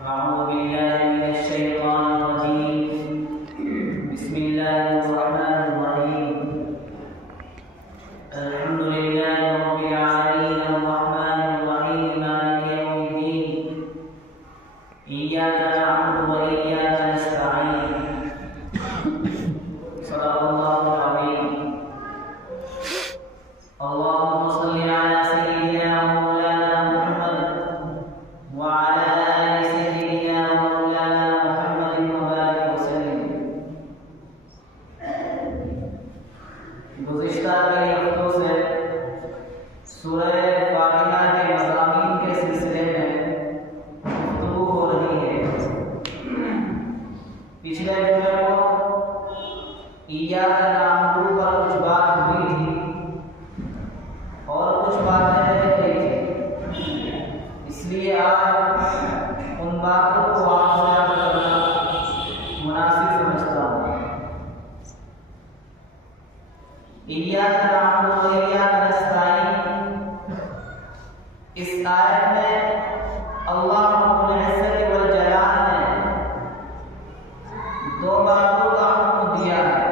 أعوذ بالله من الشيطان الرجيم. بسم الله الرحمن الرحيم. الحمد لله رب العالمين الرحمن الرحيم مالك يوم الدين. إياك نعبد وإياك نستعين. صدق الله العظيم. اللهم صل على سيدنا مولانا محمد وعلى آل سيدنا مولانا محمد وبارك وسلم. گزشتہ کئی ہفتوں سے سورہ فاتحہ کے مضامین کے سلسلے میں گفتگو ہو رہی ہے. پچھلے جمعے کو ایاک نعبد پر کچھ بات ہوئی تھی اور کچھ باتیں رہ گئی تھی، اس لیے آج ان باتوں کو آپ سے بیان کرنا مناسب سمجھتا ہوں. ایاک نعبد و ایاک نستعین، اس آیت میں اللہ رب العزت والجلال نے دو باتوں کا حکم دیا ہے.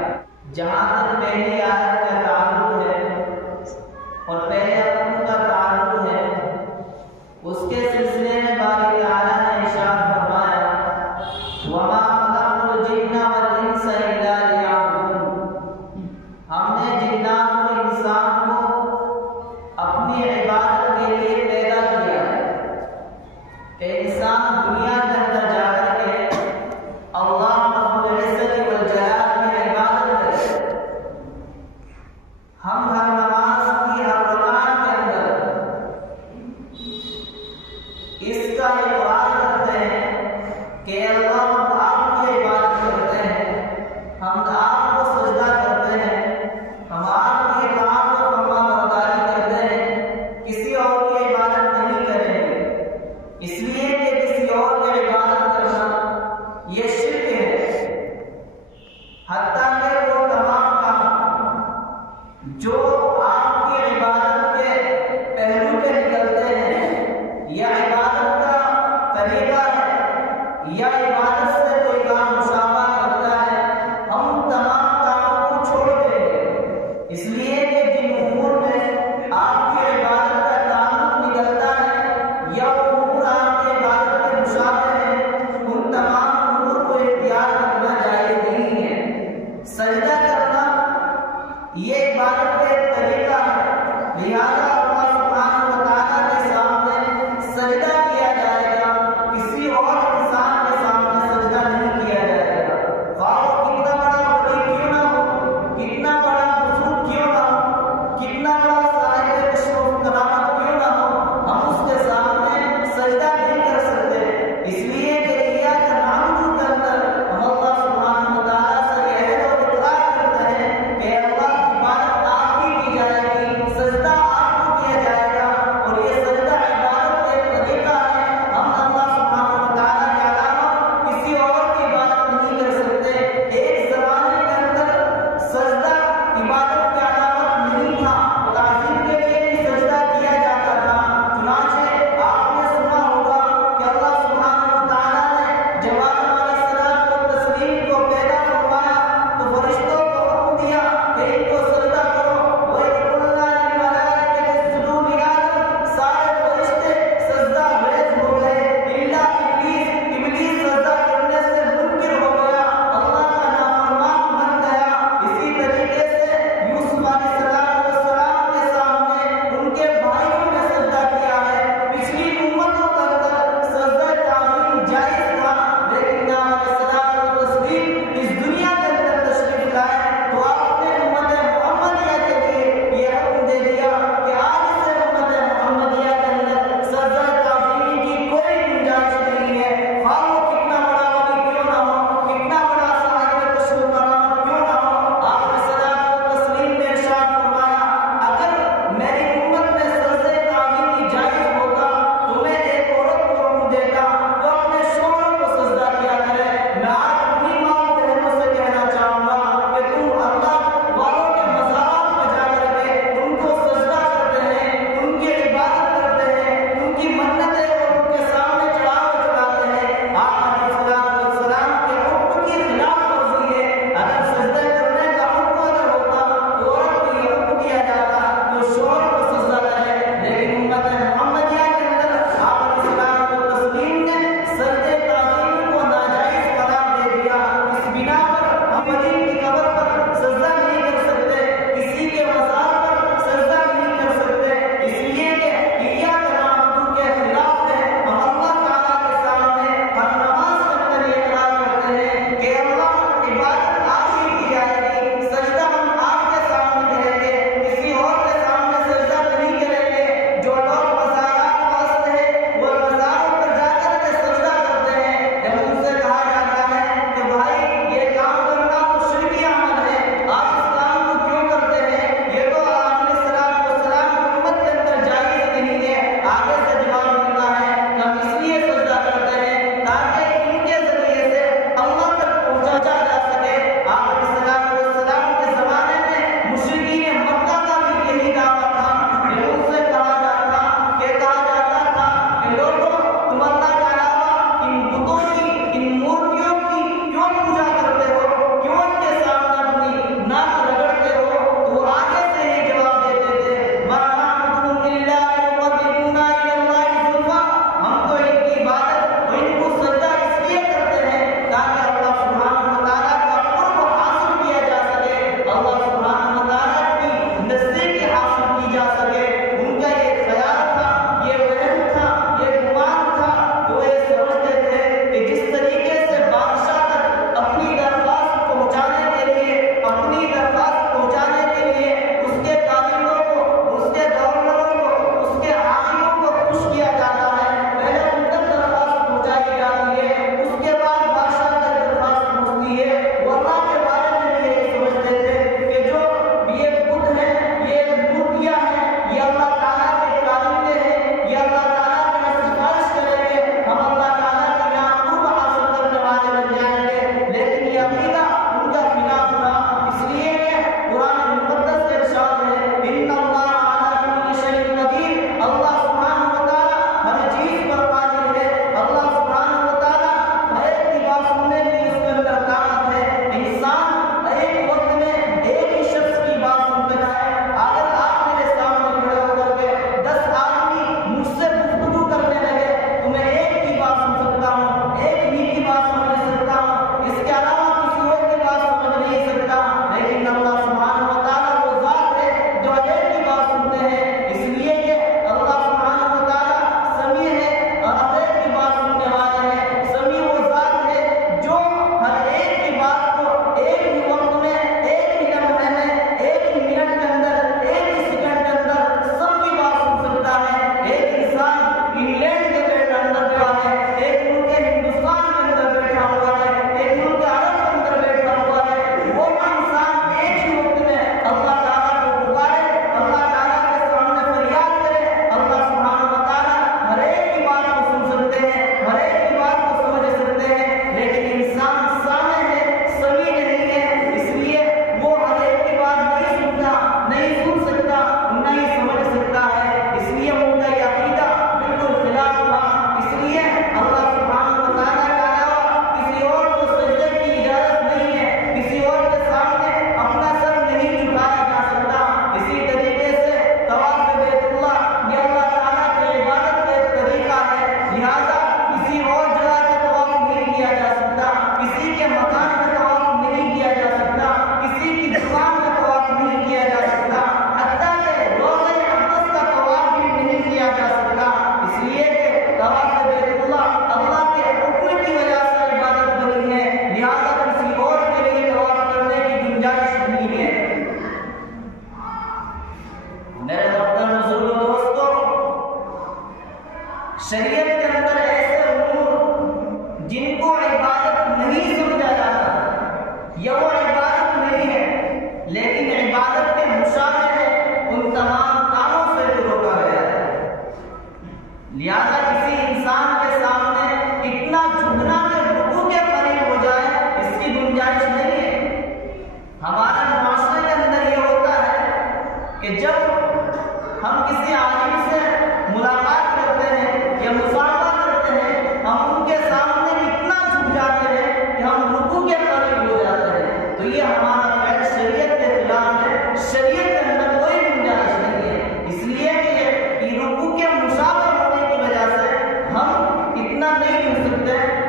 جہاں تک پہلی آیت کا تعلق ہے اور پہلے حکم کا تعلق ہے، اس کے سلسلے میں باری تعالیٰ نے ارشاد فرمایا وَمَا خَلَقْتُ الْجِنَّ وَالْإِنسَ إِلَّا لِيَعْبُدُونِ. ہم نے جنات و انسان کو اپنی عبادت کے لیے پیدا کیا ہے کہ انسان دنیا کے اندر جا کر کے اللہ رب العزت والجلال کی عبادت کرے. ہم ہر نماز کی ہر رکعت کے اندر اس کا اقرار کرتے ہیں کہ اللہ ہم آپ کی عبادت کرتے ہیں، ہم آپ کو سجدہ کرتے ہیں، ہم آپ کی اطاعت و فرما برداری کرتے ہیں، کسی اور کی عبادت نہیں کریں گے. اس لیے کہ کسی اور کی عبادت کرنا یہ شرک ہے. حتیٰ کہ وہ تمام کام جو آپ کی عبادت کے پہلو کے نکلتے ہیں، یا عبادت کا طریقہ ہے یا عبادت سے کوئی کام مشابہ کرتا ہے، ہم تمام کاموں کو چھوڑ دیں گے. اس لیے کہ جن امور میں آپ کی عبادت کا تعلق نکلتا ہے یا وہ امور آپ کی عبادت کے مشابہ ہیں، ان تمام امور کو اختیار کرنا جائز نہیں ہے. سجدہ کرنا یہ عبادت کا ایک طریقہ ہے، لہذا اللہ سبحانہ و تعالیٰ کے سامنے سجدہ کیا جائے گا، کسی اور انسان کے سامنے سجدہ نہیں کیا جائے گا. خواہ وہ کتنا بڑا ولی کیوں نہ ہو، کتنا بڑا بزرگ کیوں نہ ہو، کتنا بڑا صاحب عشق و کرامت کیوں نہ ہو، ہم اس کے سامنے سجدہ نہیں کر سکتے. اس لیے کہ ایاک نعبد کے اندر ہم اللہ سبحانہ و تعالیٰ سے یہ عہد و اقرار کرتے ہیں کہ اللہ عبادت آپ کی جائے گی، سجدہ آپ کو کیا جائے گا، اور یہ سجدہ عبادت کا ایک طریقہ ہے. ہم اللہ سبحانہ و تعالیٰ کے علاوہ کسی اور کی عبادت نہیں کر سکتے. ایک زمانے کے اندر سجدہ عبادت کا علامت نہیں تھا، تعظیم کے لیے بھی سجدہ کیا جاتا تھا. چنانچہ آپ نے سنا ہوگا کہ اللہ سبحانہ و تعالیٰ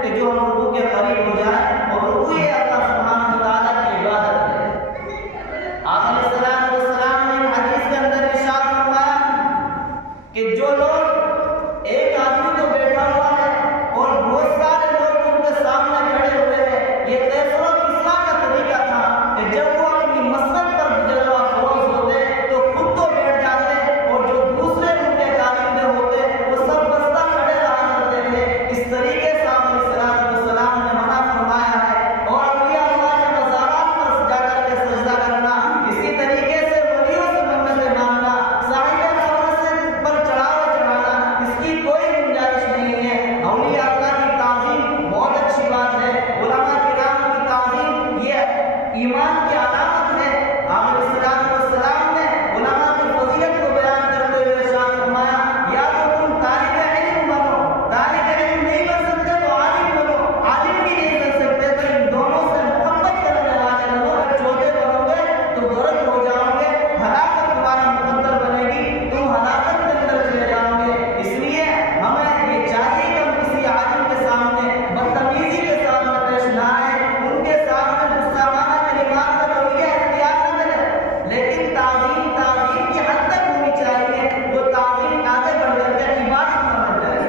کہ جو ہم رکوع کے قریب ہو جائیں، اور رکوع یہ اللہ سبحانہ و تعالیٰ کی عبادت ہے۔ آپ علیہ السلام والسلام نے حدیث کے اندر ارشاد فرمایا کہ جو لوگ ایک آدمی تو بیٹھا ہوا ہے اور بہت سارے لوگ ان کے سامنے کھڑے ہوئے ہیں، یہ کیسا کسرا کا طریقہ تھا کہ جب وہ اپنی مسجد پر جلوہ افروز ہوتے تو خود تو بیٹھ جاتے اور جو دوسرے ان کے کارندے ہوتے وہ سب بستہ کھڑے رہا کرتے تھے۔ اس طریقے سے آپ علیہ السلام نے منع فرمایا ہے۔ اور اولیاء اللہ کے مزارات پر جا کر کے سجدہ کرنا، اسی طریقے سے ولیوں سے منتیں مانگنا، صاحب قبر سے پر چڑھاوا چڑھانا، اس کی کوئی گنجائش نہیں ہے۔ اولیاء اللہ کی تعظیم بہت اچھی بات ہے، علماء کرام کی تعظیم یہ ایمان کی علامت ہے۔ آپ علیہ السلام نے علماء کی فضیلت کو بیان کرتے ہوئے ارشاد فرمایا، یا تو تم طالب علم بنو، طالب علم نہیں بن سکتے تو عالم بنو، عالم بھی نہیں بن سکتے تو ان دونوں سے محبت کرنے والے بنو۔ اگر چھوٹے بنو گے تو غلط ہو جاؤ گے، ہلاکت تمہارا مقدر بنے گی، تم ہلاکت کے اندر چلے جاؤ گے۔ اس لیے ہمیں یہ چاہیے کہ ہم کسی عالم کے سامنے بدتمیزی کے سامنے پیش نہ آئے، ان کے سامنے گستاخانہ کلمات کا رویہ اختیار نہ کریں، لیکن تعظیم کی حد تک ہونی چاہیے، وہ تعظیم آگے بڑھ کر کے عبادت نہ بن جائے۔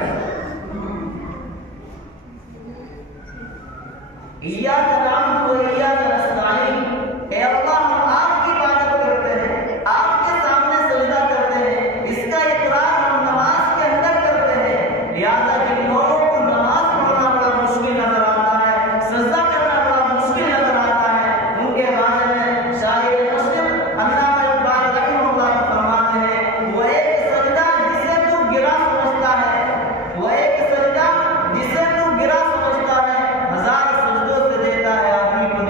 ایاک نعبد و ایاک نستعین، اے اللہ ہم آپ کی عبادت کرتے ہیں، آپ کے سامنے سجدہ کرتے ہیں، اس کا اقرار ہم نماز کے اندر کرتے ہیں۔ لہٰذا جن لوگوں کو نماز پڑھنا بڑا مشکل نظر آتا ہے، سجدہ کرنا بڑا مشکل نظر آتا ہے، ان کے بارے میں شاعر مسلم علامہ اقبال رحمہ اللہ فرماتے ہیں، وہ ایک سجدہ جسے تو گرا سمجھتا ہے، وہ ایک سجدہ جسے تو گرا سمجھتا ہے، ہزار سجدوں سے دیتا ہے آدمی کو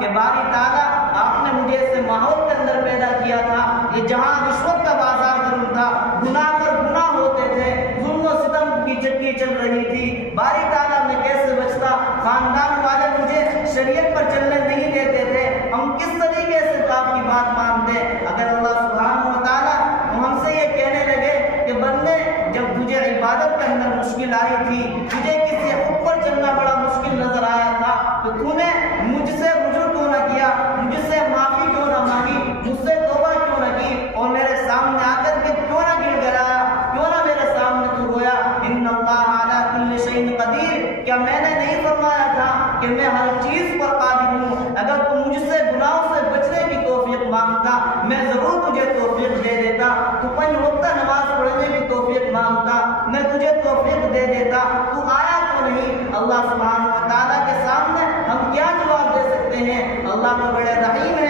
کہ باری تعالیٰ آپ نے مجھے اس ماحول کے اندر پیدا کیا تھا یہ جہاں رشوت کا بازار گرم تھا، گناہ پر گناہ ہوتے تھے، ظلم و ستم کی چکی چل رہی تھی، باری تعالیٰ میں کیسے بچتا، خاندان والے مجھے شریعت پر چلنے نہیں دیتے تھے، ہم کس طریقے سے آپ کی بات مانتے؟ اگر اللہ سبحانہ و تعالیٰ ہم سے یہ کہنے لگے کہ بندے جب تجھے عبادت کے اندر مشکل آئی تھی، تجھے کسی حق پر چلنا بڑا مشکل نظر آیا تھا، تو تو نے مجھ سے رجوع کیوں نہ کیا، مجھ سے معافی کیوں نہ مانگی، مجھ سے توبہ کیوں نہ کی، اور میرے سامنے آ کر کے کیوں نہ گڑ گڑایا، کیوں نہ میرے سامنے تو رویا؟ ان اللہ علی کل شیء قدیر، کیا میں نے نہیں فرمایا تھا کہ میں ہر چیز پر قادر ہوں؟ اگر تو مجھ سے گناہوں سے بچنے کی توفیق مانگتا میں ضرور تجھے توفیق دے دیتا، تو 5 وقت نماز پڑھنے کی توفیق مانگتا میں تجھے توفیق دے دیتا، تو آیا تو نہیں؟ اللہ سبحانہ و تعالیٰ کے سامنے ہم کیا جواب دے سکتے ہیں؟ اللہ تو بڑے رحیم ہے،